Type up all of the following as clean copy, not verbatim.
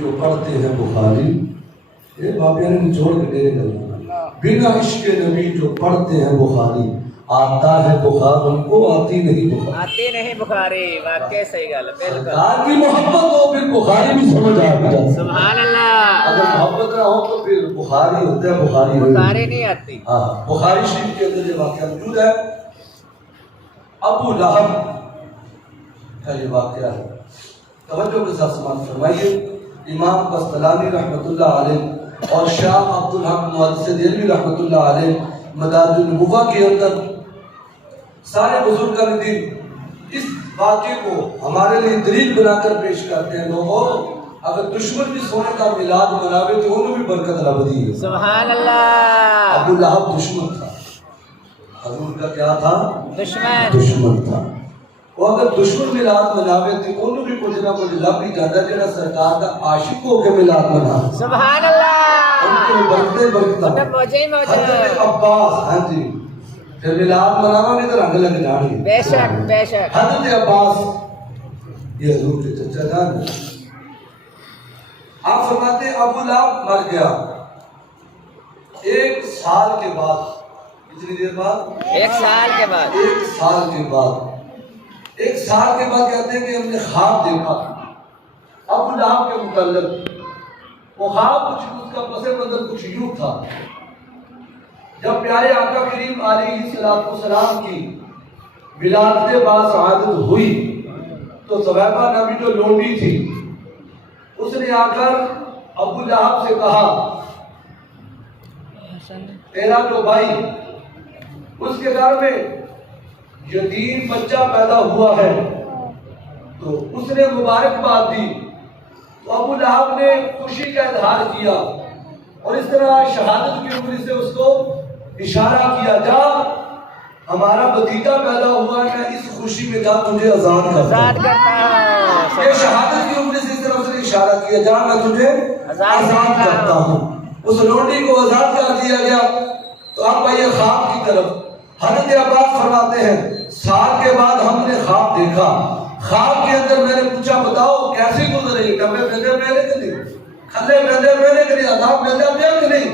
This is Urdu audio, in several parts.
جو پڑھتے ہیں بخاری، یہ بابیا نے نچوڑ کے دے گا، بنا عشق نبی جو پڑھتے ہیں بخاری، آتا ہے بخار ان کو آتی نہیں بخاری، آتی نہیں بخاری، واقعی صحیح گل ہے، بالکل سرکار کی محبت ہو پھر بخاری بھی سمجھ آ جائے، سبحان اللہ، اگر محبت نہ ہو تو پھر بخاری ہوتا ہے بخاری نہیں آتی۔ ہاں، بخاری شریف کے اندر یہ واقعہ موجود ہے، ابو لہب کا یہ واقعہ ہے، توجہ کے ساتھ سماعت فرمائیے۔ امام قسطلانی رحمۃ اللہ علیہ اور شاہ عبدالحق محدث دہلوی رحمۃ اللہ علیہ مدارج النبوہ کے اندر سارے بزرگان دین اس واقعے کو ہمارے لیے دلیل بنا کر پیش کرتے ہیں۔ لوگوں اگر دشمن بھی سونے کا میلاد مناوے تو انہوں بھی برکت رب دی ہے، سبحان اللہ۔ ابو لہب دشمن تھا، حضور کا کیا تھا؟ دشمن تھا۔ وہ اگر دشمن میلاد مناوے تو انہوں بھی کچھ نہ کچھ لب ہی جاتا ہے، جنہا سرکار کا عاشق ہو کے میلاد منا، سبحان اللہ، ان کے برکتے حضرت عباس، ہاں جی، پھر میلاد مناوا نہیں تو رنگ لگ جانی، بے شک بے شک۔ حضرت عباس یہ حضور کے چچا جان، آپ فرماتے ہیں ابو لہب مر گیا، ایک سال کے بعد، کتنی دیر بعد؟ ایک سال کے بعد، ایک سال کے بعد، ایک سال کے بعد کہتے ہیں کہ ہم نے خواب دیکھا ابو لہب کے متعلق۔ وہ خواب کچھ اس کا پس منظر کچھ یوں تھا، جب پیارے آقا کریم علیہ السلام کی ولادت باسعادت ہوئی تو ثویبہ نامی جو لونڈی تھی اس نے آ کر ابو لہب سے کہا تیرا جو بھائی اس کے گھر میں یتیم بچہ پیدا ہوا ہے، تو اس نے مبارکباد دی، تو ابو لہب نے خوشی کا اظہار کیا اور اس طرح شہادت کی انگلی سے اس کو اشارہ کیا، جا ہمارا بھتیجا پیدا ہوا ہے، میں اس خوشی میں جا تجھے آزاد کرتا ہوں۔ یہ شہادت کی انگلی سے اس طرح اس نے اشارہ کیا، جا میں تجھے آزاد کرتا ہوں۔ اس لونڈی کو آزاد کر دیا گیا۔ تو اب آئیے خواب کی طرف۔ حضرت عباس فرماتے ہیں سال کے بعد ہم نے خواب دیکھا، خواب کے اندر میں نے پوچھا بتاؤ کیسے گزرے، ڈبے پیدے پہلے کہ نہیں، کھلے پیدے پہلے کہ نہیں، عذاب پیدے پہلے کہ نہیں،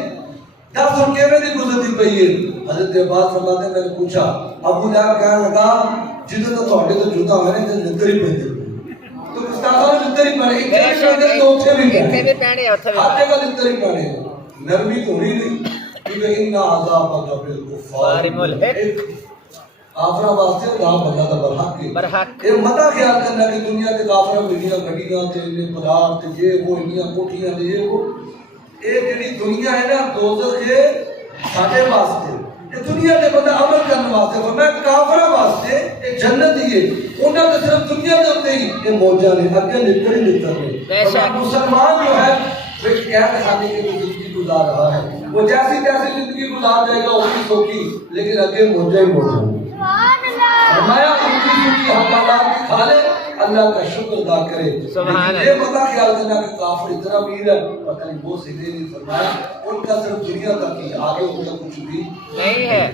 کیا سن کے میں نہیں گزرتی پئی ہے۔ حضرت عباس فرماتے ہیں میں نے پوچھا، ابو لہب کہنے لگا جدوں تو تھوڑے تو جوتا ہوئے نے تے لتر ہی پہنتے تو گستاخاں نے لتر ہی پہنے، ایک پہنے تو اوتھے بھی پہنے، ہاتھے کا لتر ہی پہنے، نرمی تو نہیں نہیں، کیونکہ ان عذاب بالکفار ملحق، کافرہ واسطے عذاب اللہ دا برحق ہے۔ متا خیال کرنا کہ دنیا کے کافرہ میڈیا گڈیاں تے پلاٹ تے یہ وہ انیاں کوٹھیاں تے یہ وہ، یہ جڑی دنیا ہے نا دوزخ ہے ساڈے واسطے، یہ دنیا دے بندہ عمل کرنے واسطے، فرمایا کافرہ واسطے یہ جنت ہی ہے، انہاں تے صرف دنیا دے اوتے ہی یہ موجاں نے، اگے نکل ہی نکل نے۔ مسلمان جو ہے وہ قید خانے کی زندگی گزار رہا ہے، وہ جیسی تیسی زندگی گزار جائے گا اوکی سوکی، لیکن اگے موجاں ہی موجاں۔ فرمایا ان کی زندگی حقدار کی کھا لے، اللہ کا شکر ادا کرے، لیکن یہ پتہ خیال کرنا کہ کافر اتنا امیر ہے پتہ نہیں وہ سیدھے نہیں، فرمایا ان کا صرف دنیا تک ہی، آگے ان کا کچھ بھی نہیں ہے۔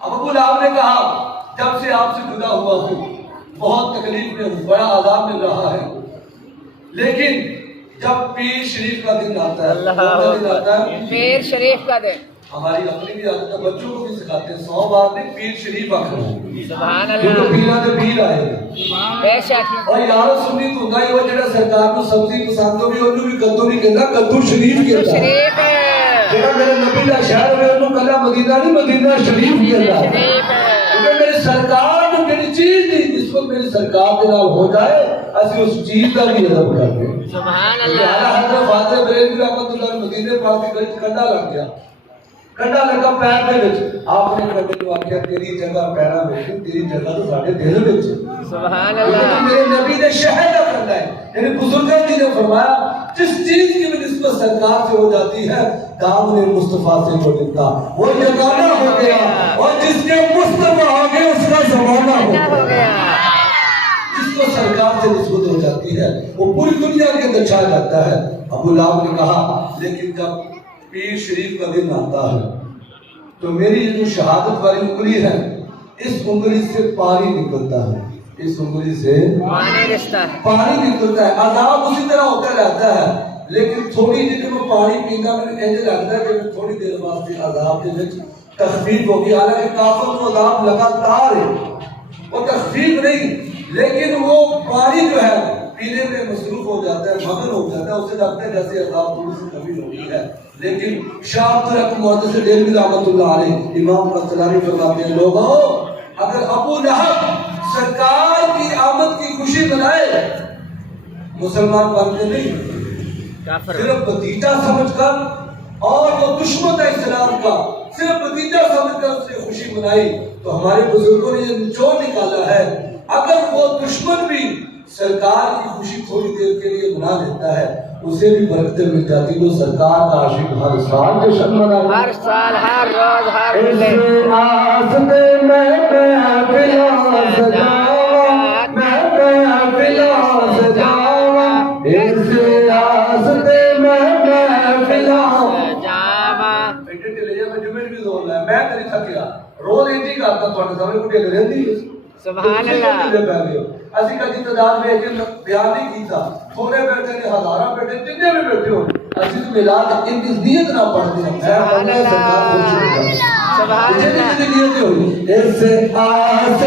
اب ابو لہب نے کہا جب سے آپ سے جدا ہوا ہوں بہت تکلیف میں ہوں، بڑا عذاب مل رہا ہے، لیکن جب پیر شریف کا دن آتا ہے، پیر شریف کا دن، ہماری اپنی بھی عادت ہے، بچوں کو بھی سکھاتے ہیں 100 بار نہیں پیر شریف آخر سبحان اللہ، کیونکہ پیرہ دے پیر آئے بے شک۔ اور یار سنی تو ہوتا ہی وہ جڑا سرکار کو سبزی پسند ہو بھی انہوں بھی کدو نہیں کہتا، کدو شریف کہتا ہے، جڑا میرے نبی دا شہر میں انہوں کلا مدینہ نہیں مدینہ شریف کہتا ہے، کیونکہ میری سرکار نے میری چیز دی جس کو میری سرکار کے نال ہو جائے ایسی اس چیز کا بھی ادب کرتے ہیں۔ سبحان اللہ۔ حضرت فاضل بریلوی رحمۃ اللہ مدینے پاک کی گلی کنڈا لگ گیا، کنڈا لگا پیر دے وچ، آپ نے کنڈے کو آکھیا تیری جگہ پیراں وچ، تیری جگہ تو ساڈے دل وچ، سبحان اللہ۔ میرے نبی نے شہر کا کنڈا ہے، یعنی بزرگوں نے فرمایا جس چیز کی بھی نسبت سرکار سے ہو جاتی ہے دامن مصطفیٰ سے جو ملتا وہ یگانہ ہو گیا، اور جس کے مصطفیٰ ہو گیا اس کا زمانہ ہو گیا۔ جس کو سرکار سے نسبت ہو جاتی ہے وہ پوری دنیا کے اندر چھا جاتا ہے۔ ابو لہب نے کہا لیکن جب پیر شریف کا دن آتا ہے تو میری جو شہادت والی انگلی ہے اس انگلی سے پانی نکلتا ہے، اس انگلی سے پانی رشتہ ہے پانی نکلتا ہے. عذاب اسی طرح ہوتا رہتا ہے لیکن تھوڑی دیر میں پانی پینا میں انج لگتا ہے کہ تھوڑی دیر بعد پھر عذاب کے وچ تخفیف ہوگی. حالانکہ کافر کو عذاب لگاتار ہے, وہ تخفیف نہیں, لیکن وہ پانی جو ہے پینے میں مصروف ہو جاتا ہے, مگن ہو جاتا ہے, اسے لگتا ہے جیسے عذاب تھوڑی سی کمی ہو گئی ہے. لیکن شاہ عبد الرحمن محدث دہلوی رحمۃ اللہ علیہ امام قسطلانی فرماتے ہیں, لوگوں اگر ابو لہب سرکار کی آمد کی خوشی منائے مسلمان بن کے نہیں, کافر صرف بھتیجا سمجھ کر, اور وہ دشمن ہے اسلام کا, صرف بھتیجا سمجھ کر اس نے خوشی منائی, تو ہمارے بزرگوں نے یہ نچوڑ نکالا ہے اگر وہ دشمن بھی سرکار کی خوشی تھوڑی دیر کے لیے منا لیتا ہے اسے بھی برکتیں مل جاتی. وہ سرکار کا عاشق ہر سال جشن منائے, ہر سال ہر روز ہر ملے آستے میں محفلوں سجاواں, میں محفلوں سجاواں, اس آستے میں محفلوں جاوا بیٹے ٹلے جا میں جمعے بھی زور لایا, میں کری تھکیا روز انجی کرتا تھوڑے سامنے کو ٹلے رہندی ہے. سبحان اللہ. اسی کا جی تعداد میں ایک بیان نہیں کیتا, تھوڑے بیٹھے نے ہزاراں بیٹھے جتنے بھی بیٹھے ہو اسی تو ملاد ان کی نیت نہ پڑھتے ہیں. سبحان اللہ سبحان اللہ. اس آس